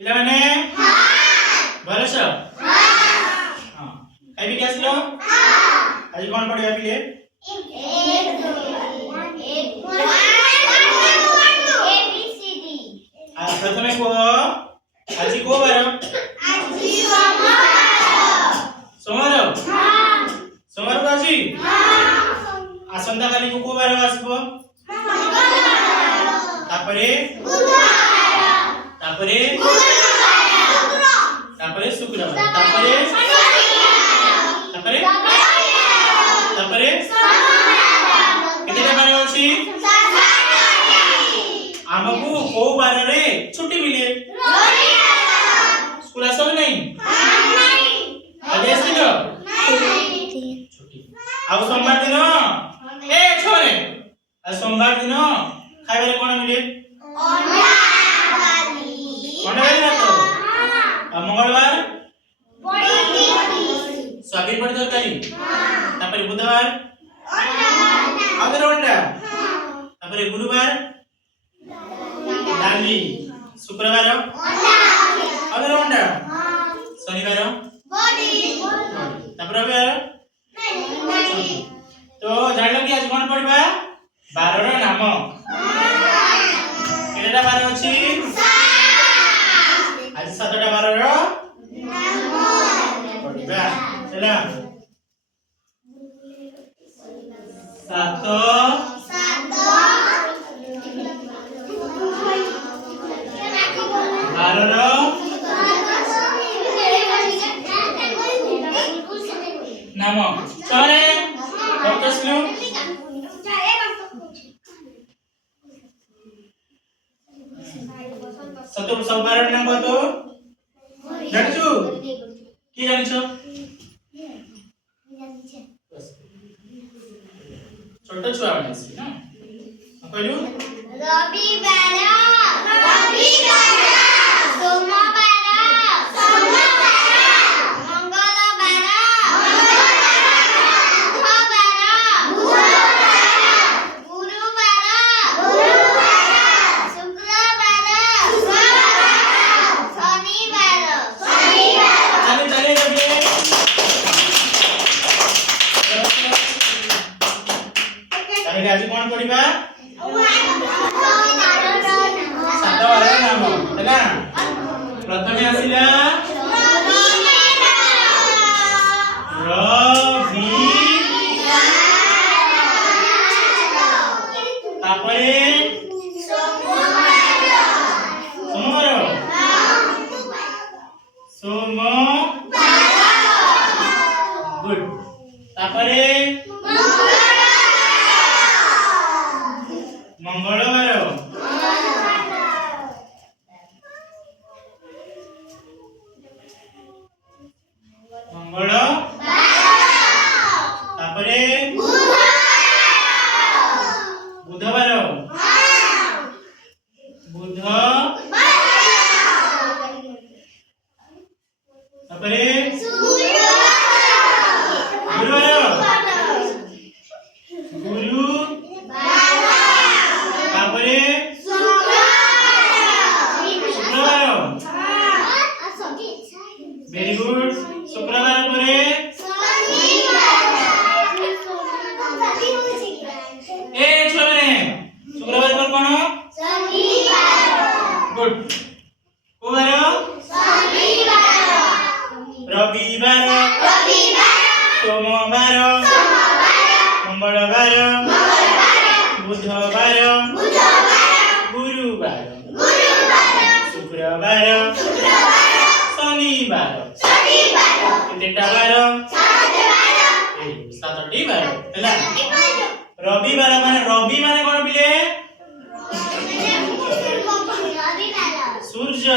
ପିଲାମାନେ ଭଲ ଅଛ? ହଁ ଖାଇକି ଆସିଲ? ଆଜି କଣ ପଢିବା ପିଲେ? ପ୍ରଥମେ କୁହ ଆଜି କୋ ବାର? सोमवार सोमवार को आसी आसंता काली को ବାର आसबो तापरे तापरे तापरे शुक्रवार तापरे तापरे तापरे केतेटा बार अछि हमकु को बार रे छुट्टी मिले स्कूल आसो नहीं आज आसिलो आउ सोमवार दिन ए छोरे आ सोमवार दिन खाइबे कोन मिले अंडा भात आ मंगलवार सोयाबीन बड़ी तरकारी तापर बुधवार अंडा तापर गुरुवार दाली शुक्रवार अंडा शनिवार तापर रविवार तो जानलो कि आज कोन पढिबा 12 रो नाम केटा बार अछि 7 आज 7टा बार रो नाम पढिबा चला 7 12 रो नाम चले डॉक्टर सतो सोमवार नाम तो जानछु की जानछो छोटा छुआ बनेसी ना कहलु रविवार आज कौन पढ़िबा 7 बार नाम हैला प्रथमे आसिला रवि तापरे सोमवार गुड तापरे मंगलवार मंगल तापरे बुधवार बुध तापरे गुरुवार गुरु तापरे शुक्रवार वेरी गुड शुक्रवार परे ए छोरे शुक्रवार पर कोन गुड कोवार रविवार सोमवार मंगलवार बुधवार गुरुवार शुक्रवार शनिवार केतेटा बार 7टी बार हैला रविवार माने कोन बिले सूर्य